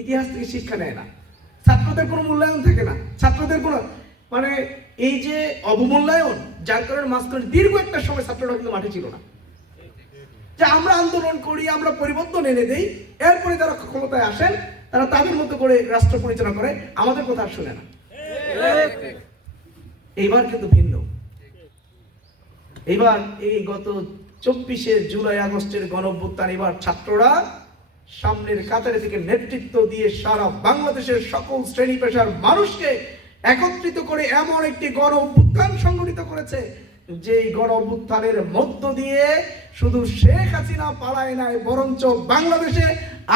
ইতিহাস থেকে শিক্ষা নেয় না। ছাত্রদের কোনো মূল্যায়ন থাকে না। ছাত্রদের কোনো মানে এই যে অবমূল্যায়ন, যার কারণে মাঝখানে দীর্ঘ একটা সময় ছাত্ররা কিন্তু মাঠে ছিল না। যে আমরা আন্দোলন করি, আমরা পরিবর্তন এনে দেই, এরপরে যারা ক্ষমতায় আসেন, তারা তাদের মতো করে রাষ্ট্র পরিচালনা করে, আমাদের কথা আর শুনে না। এইবার কিন্তু ভিন্ন। এবার এই গত চব্বিশে জুলাই, আগস্টের গণঅভ্যুত্থান এবার ছাত্ররা সামনের কাতারে থেকে নেতৃত্ব দিয়ে সারা বাংলাদেশের সকল শ্রেণি পেশার মানুষকে একত্রিত করে এমন একটি গণ অভ্যুত্থান সংগঠিত করেছে, যেই গণ অভ্যুত্থানের মধ্য দিয়ে শুধু শেখ হাসিনা পালায় নাই, বরঞ্চ বাংলাদেশে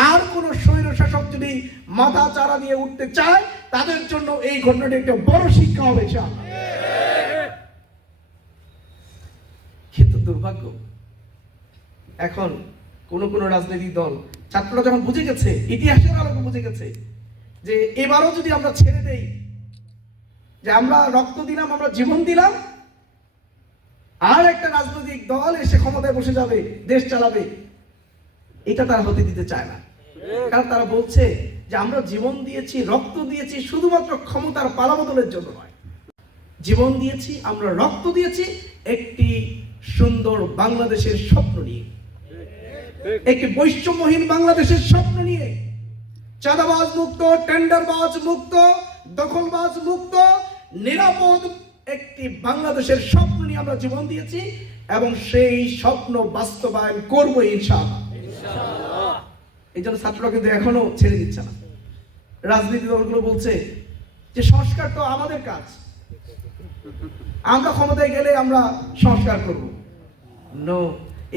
আর কোন স্বৈর শাসক যদি মাথা চারা দিয়ে উঠতে চায়, তাদের জন্য এই ঘটনাটি একটা বড় শিক্ষা হবে। কিন্তু দুর্ভাগ্য, এখন কোন কোন রাজনৈতিক দল ছাত্ররা যখন বুঝে গেছে, ইতিহাসের আলোকে বুঝে গেছে, যে এবারও যদি আমরা ছেড়ে দেই, যে আমরা রক্ত দিলাম, আমরা জীবন দিলাম, আর একটা রাজনৈতিক দল এসে ক্ষমতায় বসে যাবে, দেশ চালাবে, এটা তারা হতে দিতে চায় না। কারণ তারা বলছে যে আমরা জীবন দিয়েছি, রক্ত দিয়েছি, শুধুমাত্র ক্ষমতার পালাবদলের জন্য নয়। জীবন দিয়েছি, আমরা রক্ত দিয়েছি, একটি সুন্দর বাংলাদেশের স্বপ্ন নিয়ে। একটি বৈষম্যহীন বাংলাদেশের স্বপ্ন নিয়ে। চাঁদাবাজ মুক্ত টেন্ডারবাজ মুক্ত দখলবাজ মুক্ত নিরাপদ একটি বাংলাদেশের স্বপ্ন নিয়ে আমরা জীবন দিয়েছি এবং সেই স্বপ্ন বাস্তবায়ন করব ইনশাআল্লাহ। এই জন্য ছাত্ররা কিন্তু এখনও ছেড়ে দিচ্ছে না। রাজনীতি দলগুলো বলছে যে সংস্কার তো আমাদের কাজ। আমরা ক্ষমতায় গেলে আমরা সংস্কার করব। নো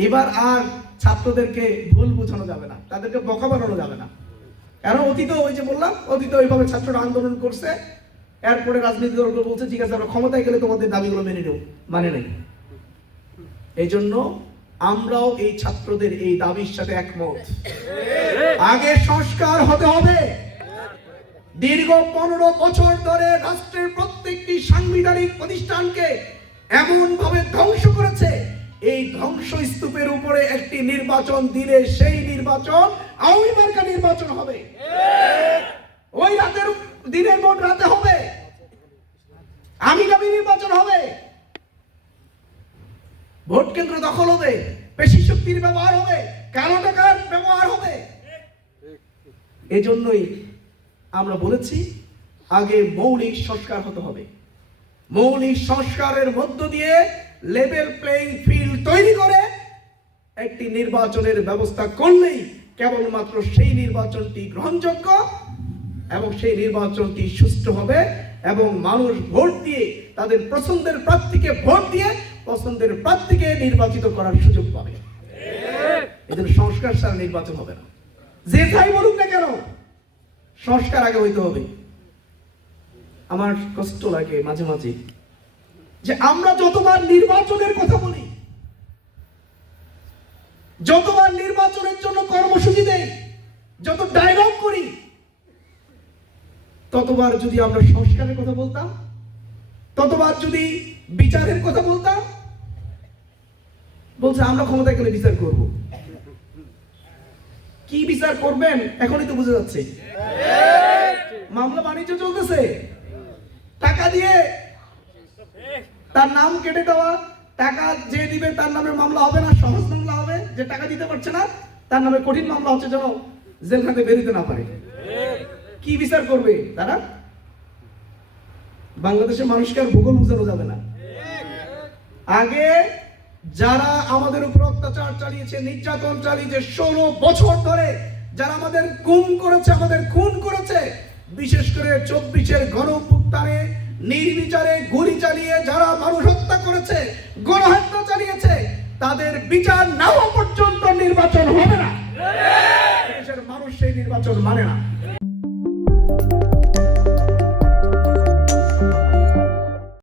এবার আর ছাত্রদেরকে ভুল বোঝানো যাবে না, তাদেরকে বকা বানানো যাবে না। কারণ অতীত ওই যে বললাম অতীত ওইভাবে ছাত্ররা আন্দোলন করছে। এরপরে রাজনীতি দলগুলো বলছে, ঠিক আছে, আমরা ক্ষমতায় গেলে তোমাদের দাবিগুলো মেনে নেব। মানে নেই। এই জন্য আমরাও এই ছাত্রদের এই দাবির সাথে একমত। আগে সংস্কার হতে হবে। দীর্ঘ পনেরো বছর ধরে রাষ্ট্রের প্রত্যেকটি সাংবিধানিক প্রতিষ্ঠানকে এমন ভাবে ধ্বংস করেছে এই ধ্বংস স্তূপের উপরে একটি নির্বাচন দিলে সেই নির্বাচন আওয়ামী মার্কা নির্বাচন হবে। ওই রাতের দিনের মোট রাতে হবে। আমি নামি নির্বাচন হবে। ভোট কেন্দ্র দখল হবে, পেশি শক্তির ব্যবহার হবে, কালো টাকার ব্যবহার হবে। এজন্যই আমরা বলেছি, আগে মৌলিক সংস্কার হতে হবে। মৌলিক সংস্কারের মধ্য দিয়ে লেভেল প্লেইং ফিল্ড তৈরি করে একটি নির্বাচনের ব্যবস্থা করলেই কেবলমাত্র সেই নির্বাচনটি গ্রহণযোগ্য এবং সেই নির্বাচনটি সুষ্ঠু হবে এবং মানুষ ভোট দিয়ে তাদের পছন্দের প্রার্থীকে ভোট দিয়ে পছন্দের প্রার্থীকে নির্বাচিত করার সুযোগ পাবে। এদের সংস্কার ছাড়া নির্বাচন হবে না। যে যাই বলুক না কেন, সংস্কার আগে হইতে হবে। আমার কষ্ট লাগে মাঝে মাঝে যে আমরা যতবার নির্বাচনের কথা বলি, যতবার নির্বাচনের জন্য কর্মসূচি দেই, যত ডায়লগ করি, ততবার যদি আমরা সংস্কারের কথা বলতাম, ততবার যদি বিচারের কথা বলতাম, বলছে আমরা ক্ষমতা গেলে বিচার করব। কি বিচার করবেন? এখনই তো বুঝে যাচ্ছে। মামলা বাণিজ্য চলতেছে। টাকা দিয়ে তার নাম কেটে দেওয়া, টাকা যে দিবে তার নামে মামলা হবে না, সহজ মামলা হবে, যে টাকা দিতে পারছে না, তার নামে কঠিন মামলা হচ্ছে যেন জেলখানে বেরোতে না পারে। কি বিচার করবে তারা? বাংলাদেশের মানুষকে আর ভূগোল বোঝানো যাবে না। আগে যারা আমাদের উপর অত্যাচার চালিয়েছে, নির্যাতন চালিয়েছে, ষোলো বছর ধরে যারা আমাদের গুম করেছে, আমাদের খুন করেছে, বিশেষ করে চব্বিশের গণপুত্তানে নির্বিচারে গুলি চালিয়ে যারা মানুষ হত্যা করেছে গণহত্যা চালিয়েছে তাদের বিচার না হওয়া পর্যন্ত নির্বাচন হবে না। দেশের মানুষ সেই নির্বাচন মানে না।